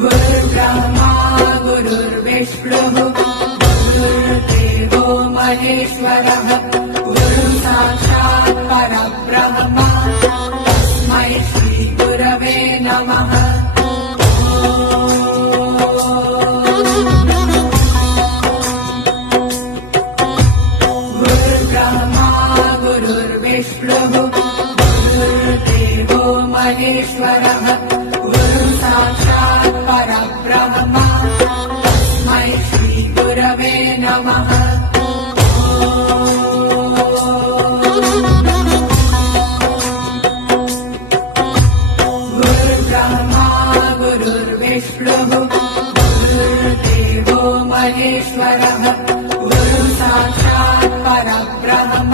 गुरुर्ब्रह्मा गुरुर्विष्णुः गुरुर्देवो महेश्वरः गुरुः साक्षात् परब्रह्म तस्मै श्री गुरवे नमः। गुरुर्ब्रह्मा गुरुर्विष्णुः गुरुर्देवो महेश्वरः गुरुः साक्षात् परब्रह्म तस्मै श्री गुरवे नमः। गुरुर्ब्रह्मा गुरुर्विष्णुः गुरुर्देवो महेश्वरः गुरुः साक्षात् परब्रह्म